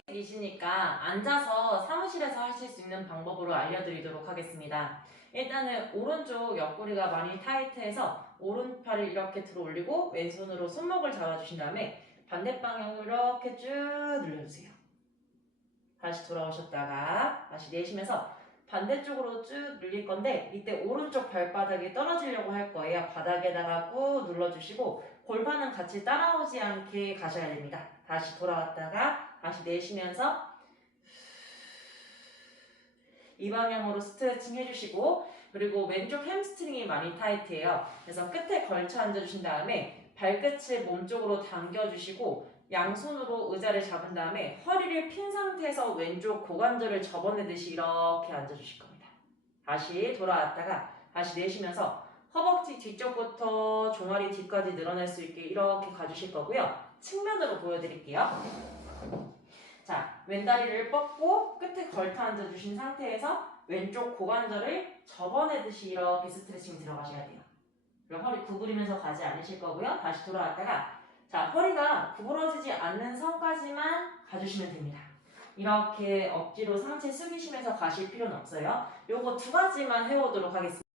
초보자분들이시니까 앉아서 사무실에서 하실 수 있는 방법으로 알려드리도록 하겠습니다. 일단은 오른쪽 옆구리가 많이 타이트해서 오른팔을 이렇게 들어 올리고 왼손으로 손목을 잡아주신 다음에 반대 방향으로 이렇게 쭉 늘려주세요. 다시 돌아오셨다가 다시 내쉬면서 반대쪽으로 쭉 늘릴 건데 이때 오른쪽 발바닥이 떨어지려고 할 거예요. 바닥에다가 꾹 눌러주시고 골반은 같이 따라오지 않게 가셔야 됩니다. 다시 돌아왔다가 다시 내쉬면서 이 방향으로 스트레칭 해주시고 그리고 왼쪽 햄스트링이 많이 타이트해요. 그래서 끝에 걸쳐 앉아주신 다음에 발끝을 몸쪽으로 당겨주시고 양손으로 의자를 잡은 다음에 허리를 핀 상태에서 왼쪽 고관절을 접어내듯이 이렇게 앉아주실 겁니다. 다시 돌아왔다가 다시 내쉬면서 허벅지 뒤쪽부터 종아리 뒤까지 늘어날 수 있게 이렇게 가주실 거고요. 측면으로 보여드릴게요. 자, 왼다리를 뻗고 끝에 걸터 앉아주신 상태에서 왼쪽 고관절을 접어내듯이 이렇게 스트레칭 들어가셔야 돼요. 그럼 허리 구부리면서 가지 않으실 거고요. 다시 돌아왔다가 자, 허리가 구부러지지 않는 선까지만 가주시면 됩니다. 이렇게 억지로 상체 숙이시면서 가실 필요는 없어요. 요거 두 가지만 해오도록 하겠습니다.